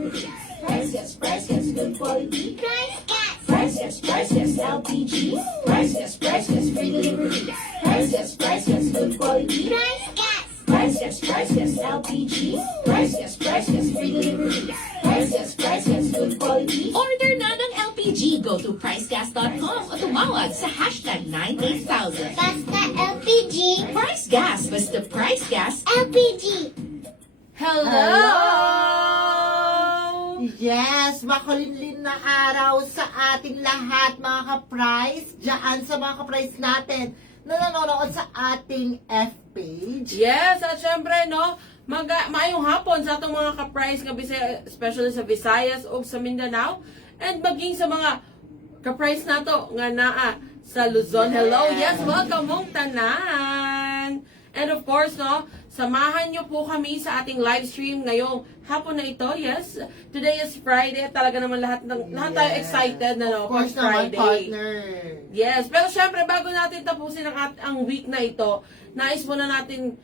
delivery. Price yes, good quality. Price Gas. Price yes, LPG. Price yes, free delivery. Price yes, good quality. Price Gas. Price yes, LPG. Price yes, free delivery. Price yes, good quality. Order na ng LPG. Go to pricegas.com o tumawag sa hashtag 98000. Basta LPG. Price Gas. Basta Price Gas. LPG. Hello! Yes, makulimlim na araw sa ating lahat mga ka-price. Diyan sa mga ka-price natin na nanonood sa ating F-page. Yes, at syempre, no, maayong hapon sa atong mga ka-price, especially sa Visayas o sa Mindanao, and maging sa mga ka-price nato nga naa sa Luzon. Hello, yes, welcome mong tanan! And of course, no, samahan nyo po kami sa ating live stream ngayong hapon na ito. Yes, today is Friday. Talaga naman lahat tayo excited na, no, Of course pag naman, Friday. partner. Yes, pero syempre bago natin tapusin ang week na ito, nais muna natin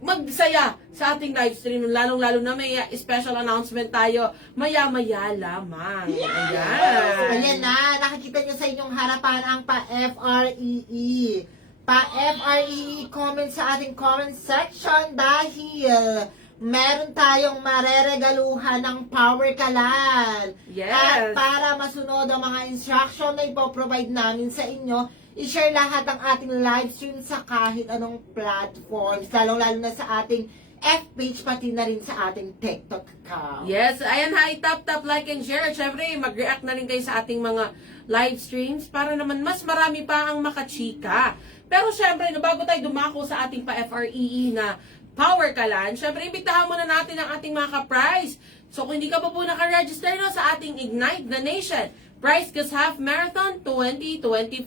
magsaya sa ating live stream, lalong-lalo na may special announcement tayo maya-maya lamang. Ayan. Ayan na, nakikita nyo sa inyong harapan ang pa-FREE. Pa-FREE comment sa ating comment section dahil meron tayong mareregaluhan ng Power Kalan. Yes. At para masunod ang mga instruction na ipoprovide namin sa inyo, i-share lahat ng ating live stream sa kahit anong platforms, lalong-lalo na sa ating F-page, pati na rin sa ating TikTok account. Yes, ayan ha, tap, like, and share. At syempre, mag-react na rin kayo sa ating mga live streams para naman mas marami pa ang makachika. Pero syempre, bago tayo dumako sa ating pa-FREE na Power Kalan, syempre, imbitahan muna natin ang ating mga ka-prize. So, kung hindi ka pa po naka-register no, sa ating Ignite the Nation Price Gas Half Marathon 2024.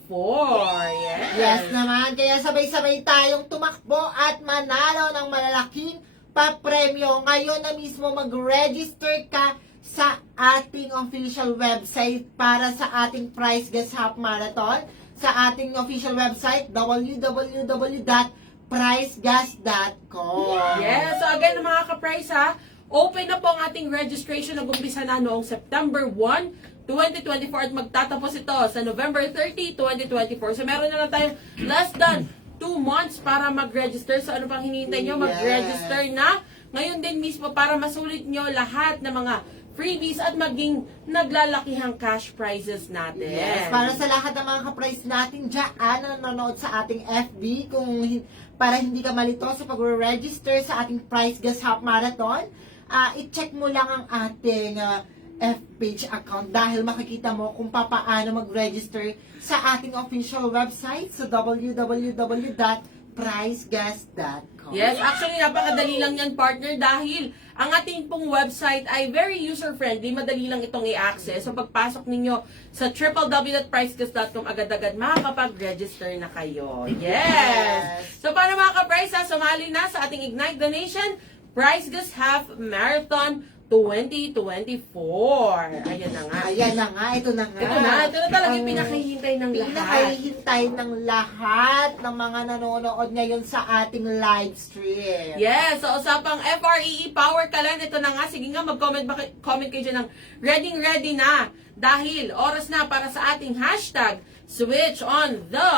Yes. Yes naman, kaya sabay-sabay tayong tumakbo at manalo ng malalaking papremyo. Ngayon na mismo mag-register ka sa ating official website para sa ating Price Gas Half Marathon. Sa ating official website, www.pricegas.com. Yes, so again mga ka-price ha, open na po ang ating registration. Nag-umpisa na noong September 1, 2024 at magtatapos ito sa November 30, 2024. So meron na lang tayo less than 2 months para mag-register. So ano pang hinihintay nyo? Mag-register na ngayon din mismo para masulit nyo lahat ng mga freebies at maging naglalakihang cash prizes natin. Yes, para sa lahat ng mga ka-price natin dyan na nanonood sa ating FB, para hindi ka malito sa pag-register sa ating Price Gas Half Marathon, i-check mo lang ang ating F-page account dahil makikita mo kung paano mag-register sa ating official website sa www.pricegas.com. Yes, actually napakadali lang yan, partner, dahil ang ating pong website ay very user-friendly, madali lang itong i-access. So pagpasok ninyo sa www.pricegas.com, agad-agad makakapag-register na kayo. Yes! So paano mga ka-price, sumali na sa ating Ignite the Nation Price Gas Half Marathon 2024. Ayan na nga. Ayan na nga, ito na nga. Ito na talaga yung pinakahihintay ng lahat. Pinakahihintay ng lahat ng mga nanonood ngayon sa ating live stream. Yes, so usapang FREE Power Kalan, ito na nga. Sige nga, mag-comment kayo dyan ng ready na. Dahil oras na para sa ating hashtag Switch on the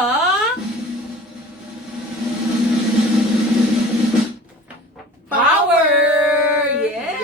Power! Yes!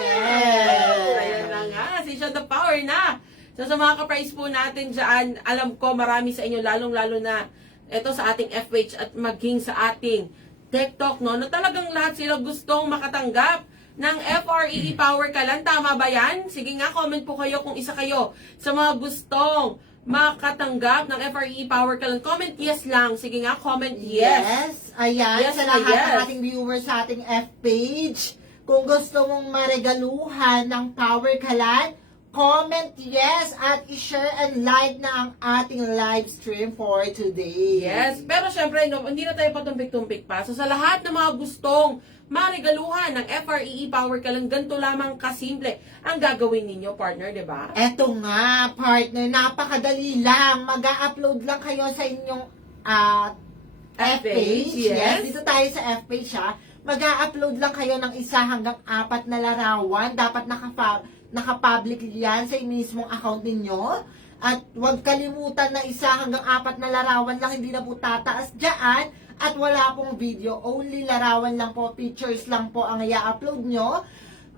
Ayan na nga, Switch on the Power na. So sa mga ka-price po natin dyan, alam ko marami sa inyo, lalong-lalo na ito sa ating FH at maging sa ating TikTok, no, na talagang lahat sila gustong makatanggap ng FREE Power Kalan. Tama ba yan? Sige nga, comment po kayo kung isa kayo sa mga gustong makatanggap ng FREE Power Kalan. Comment yes lang. Sige nga, comment yes. Ayan, Yes sa na lahat ng yes. ating viewers sa ating F-page, kung gusto mong maregaluhan ng Power Kalan, comment yes at i-share and like na ang ating live stream for today. Yes, pero syempre, no, hindi na tayo patumpik-tumpik pa. So sa lahat ng mga gustong marigaluhan ng FREE Power Kalan, ganito lamang kasimple ang gagawin ninyo, partner, di ba? Eto nga, partner, napakadali lang. Mag-upload lang kayo sa inyong F-page. yes. Dito tayo sa F-page, ha. Mag-upload lang kayo ng 1 hanggang 4 na larawan. Dapat nakapublic yan sa mismong account ninyo. At huwag kalimutan na 1 hanggang 4 na larawan lang, hindi na po tataas dyan. At wala pong video, only larawan lang po, pictures lang po ang i-upload nyo.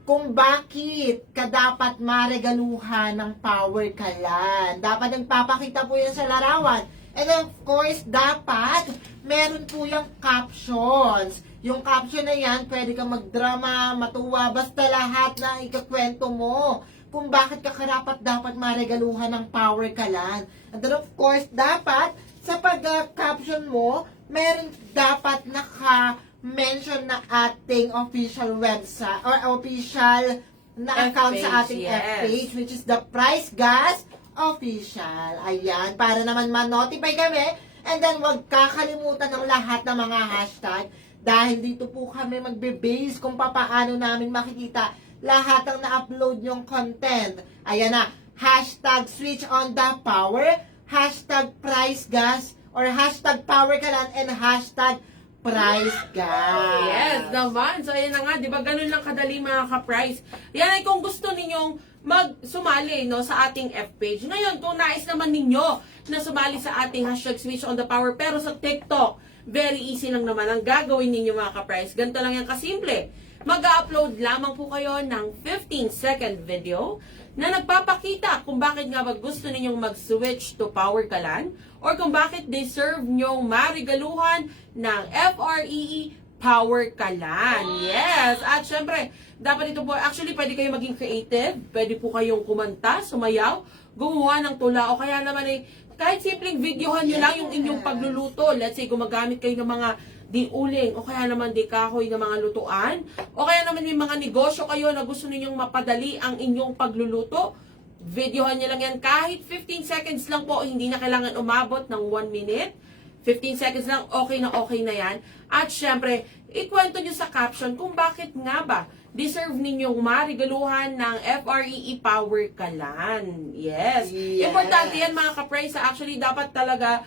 Kung bakit ka dapat maregaluhan ng Power Kalan. Dapat nagpapakita po yan sa larawan. And of course, dapat meron po yung captions. Yung caption na yan, pwede ka magdrama, matuwa, basta lahat na ikakwento mo kung bakit ka karapat dapat maregaluhan ng Power Kalan. And then of course, dapat sa pag-caption mo, meron dapat naka-mention na ating official website or official na account sa ating yes. F-page, which is the Price Gas Official. Ayan, para naman ma-notify kami. And then, huwag kakalimutan ng lahat ng mga hashtag dahil dito po kami magbe-base kung paano namin makikita lahat ng na-upload yung content. Ayan na, hashtag switch on the power, hashtag price gas, or hashtag power kalan, and hashtag price gas. Yes, naman. So, ayan na nga, di ba, ganun lang kadali mga ka-price. Yan ay kung gusto ninyong magsumali no, sa ating F-page. Ngayon, kung nais naman ninyo na sumali sa ating hashtag switch on the power, pero sa TikTok, very easy lang naman ang gagawin ninyo mga ka-price. Ganito lang yan kasimple. Mag-upload lamang po kayo ng 15-second video na nagpapakita kung bakit nga ba gusto ninyong mag-switch to Power Kalan or kung bakit deserve nyong marigaluhan ng FREE Power Kalan. Yes! At syempre, dapat ito po, actually pwede kayo maging creative, pwede po kayong kumanta, sumayaw, gumawa ng tula o kaya naman ay kahit simpleng videohan nyo lang yung inyong pagluluto. Let's say, gumagamit kayo ng mga di uling o kaya naman di kahoy ng mga lutuan o kaya naman may mga negosyo kayo na gusto ninyong mapadali ang inyong pagluluto, videohan nyo lang yan kahit 15 seconds lang po, hindi na kailangan umabot ng 1 minute, 15 seconds lang, okay na yan. At syempre, ikwento nyo sa caption kung bakit nga ba deserve ninyong marigaluhan ng FREE Power Kalan. Yes. Importante yan mga ka-price. Actually, dapat talaga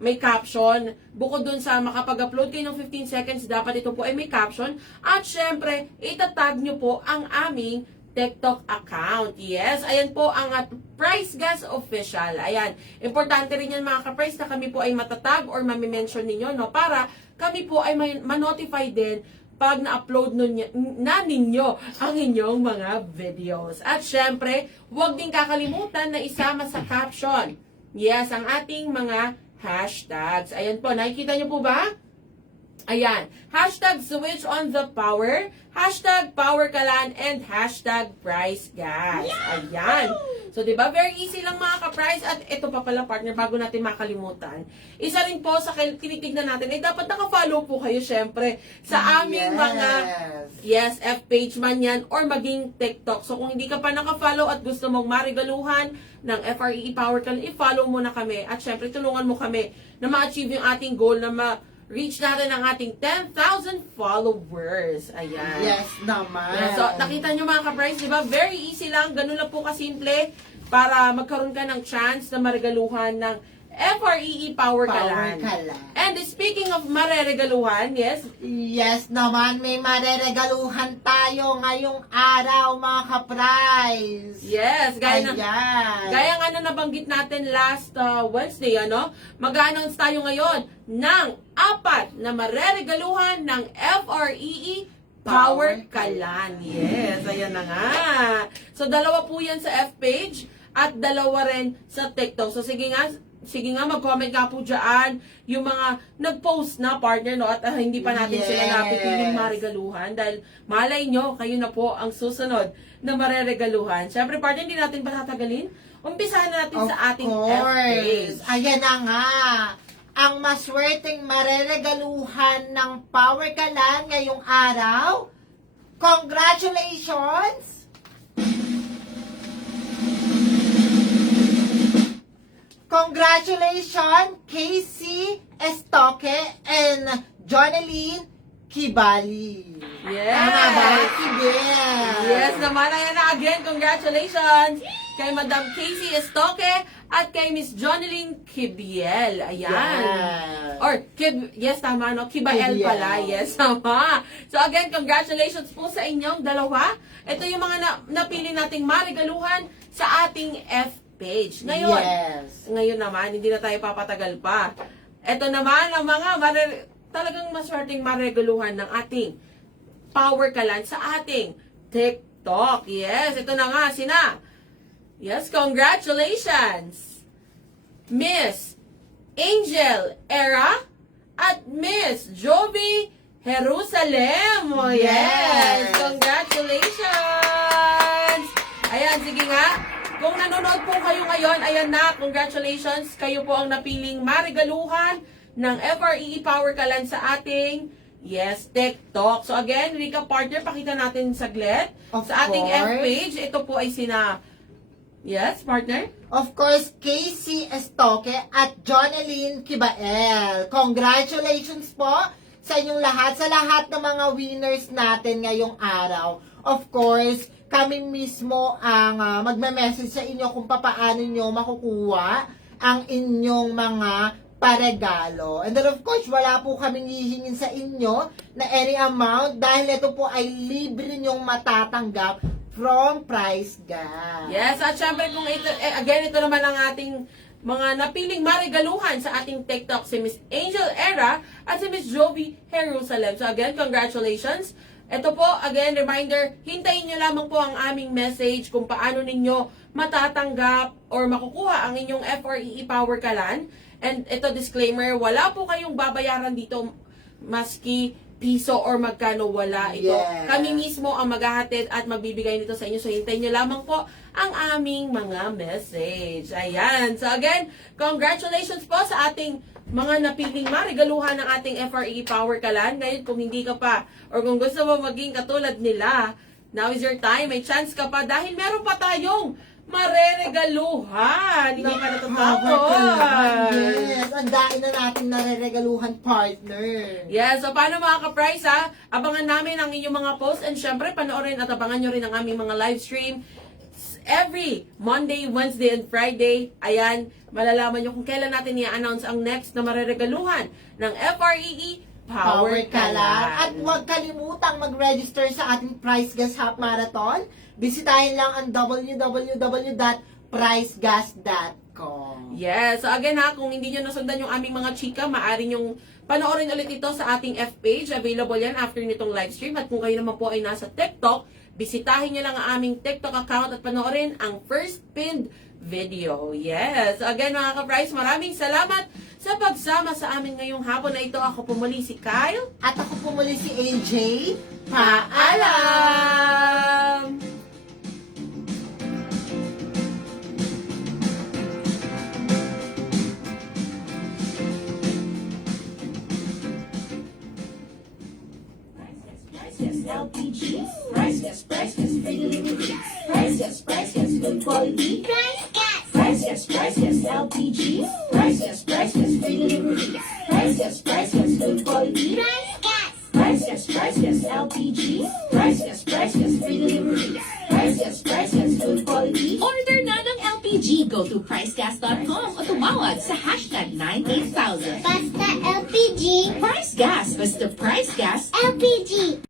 may caption. Bukod dun sa makapag-upload kayo ng 15 seconds, dapat ito po ay may caption. At syempre, itatag nyo po ang aming TikTok account. Yes, ayan po ang Price Gas Official. Ayan, importante rin yan mga ka-price na kami po ay matatag or mamimension ninyo, no? Para kami po ay ma-notify din pag na-upload na ninyo ang inyong mga videos. At syempre, huwag din kakalimutan na isama sa caption. Yes, ang ating mga hashtags. Ayan po, nakikita nyo po ba? Ayan. Hashtag switch on the power, hashtag power kalan, and hashtag price gas. Ayan. So, di ba? Very easy lang mga ka-price. At ito pa pala, partner, bago natin makalimutan. Isa rin po sa tinitignan natin, ay dapat naka-follow po kayo, syempre, sa aming mga, yes, F-page man yan, or maging TikTok. So, kung hindi ka pa naka-follow at gusto mong marigaluhan ng FREE Power Kalan, i-follow mo na kami. At syempre, tulungan mo kami na ma-achieve yung ating goal na reach natin ang ating 10,000 followers. Ayan. Yes naman. Yeah, so, nakita nyo mga ka-price, di ba? Very easy lang. Ganun lang po kasimple para magkaroon ka ng chance na marigaluhan ng FREE Power Kalan. And speaking of mareregaluhan, yes? Yes naman, may mareregaluhan tayo ngayong araw mga ka-price. Yes, gaya nga na nabanggit natin last Wednesday, ano? Mag-announce tayo ngayon ng 4 na mareregaluhan ng FREE Power Kalan. Yes, ayan na nga. So, 2 po yan sa F-page at 2 rin sa TikTok. So, sige nga, mag-comment nga po dyan yung mga nag-post na partner, no? At hindi pa natin sila napipiling marigaluhan dahil malay nyo, kayo na po ang susunod na mareregaluhan. Siyempre, partner, hindi natin patatagalin. Umpisahan natin sa ating F-page. Ayan na nga. Ang maswerteng mareregaluhan ng Power Kalan ngayong araw. Congratulations! Congratulations, Casey Estoque and Joneline Kibali. Yes! Tama ba? Kibel. Yes naman, ayan na again, congratulations kay Madam Casey Estoque at kay Miss Jonelyn Kibiel. Ayan. Yes. Or, yes, tama, no? Kibael Kibiel. pala. Yes, tama. So, again, congratulations po sa inyong dalawa. Ito yung mga napili nating marigaluhan sa ating F-page. Ngayon, Yes. ngayon naman, hindi na tayo papatagal pa. Ito naman ang mga talagang maswerteng marigaluhan ng ating Power Kalan sa ating TikTok. Yes, ito na nga, Yes, congratulations! Miss Angel Era at Miss Jovi Jerusalem. Oh, yes! Yes. Congratulations! Ayan, sige nga. Kung nanonood po kayo ngayon, ayan na, congratulations. Kayo po ang napiling marigaluhan ng FREE Power Kalan sa ating TikTok. So again, Rika partner, pakita natin saglit. Of Sa ating course. F-page, ito po ay Yes, partner? Of course, Casey Estoque at Jonelyn Kibael. Congratulations po sa inyong lahat, sa lahat ng mga winners natin ngayong araw. Of course, kami mismo ang magme-message sa inyo kung paano nyo makukuha ang inyong mga paregalo. And then of course, wala po kaming hihingin sa inyo na any amount dahil ito po ay libre nyong matatanggap from Price Gas. Yes, at syempre kung ito, ito naman ang ating mga napiling marigaluhan sa ating TikTok, si Miss Angel Era at si Miss Jovi Jerusalem. So again, congratulations. Ito po, again, reminder, hintayin nyo lamang po ang aming message kung paano ninyo matatanggap or makukuha ang inyong FREE Power Kalan. And ito, disclaimer, wala po kayong babayaran dito maski piso or magkano, wala ito. Yes. Kami mismo ang maghahatid at magbibigay nito sa inyo. So, hintayin nyo lamang po ang aming mga message. Ayan. So, again, congratulations po sa ating mga napiling marigaluhan ng ating FREE Power Kalan. Ngayon, kung hindi ka pa or kung gusto mo maging katulad nila, now is your time. May chance ka pa dahil meron pa tayong mareregaluhan. Hindi ka natatapos. Yes, ang dain na natin nareregaluhan, partner. Yes, so paano mga ka-price ha? Abangan namin ang inyong mga posts and syempre panoorin at abangan nyo rin ang aming mga live stream every Monday, Wednesday, and Friday. Ayan, malalaman nyo kung kailan natin i-announce ang next na mareregaluhan ng FREE Power Kalan. At huwag kalimutang mag-register sa ating Price Gas Half Marathon. Bisitahin lang ang www.pricegas.com. Yes. So again ha, kung hindi nyo nasundan yung aming mga chika, maaari nyong panoorin ulit ito sa ating F-page. Available yan after nitong live stream. At kung kayo naman po ay nasa TikTok, bisitahin nyo lang ang aming TikTok account at panoorin ang first pinned video. Yes. So again mga ka-price, maraming salamat sa pagsama sa amin ngayong hapon na ito. Ako po muli si Kyle. At ako po muli si AJ. Paalam! LPG. Price Gas, free delivery. Price Gas, good quality. Price Gas. Price Gas, LPG. Price Gas, free delivery. Price Gas, good quality. Price Gas. Price Gas, LPG. Price Gas, free delivery. Price Gas, good quality. Order na ng LPG. Go to pricegas.com o tumawag sa hashtag 98000. Basta LPG. Price Gas. Basta Price Gas. LPG.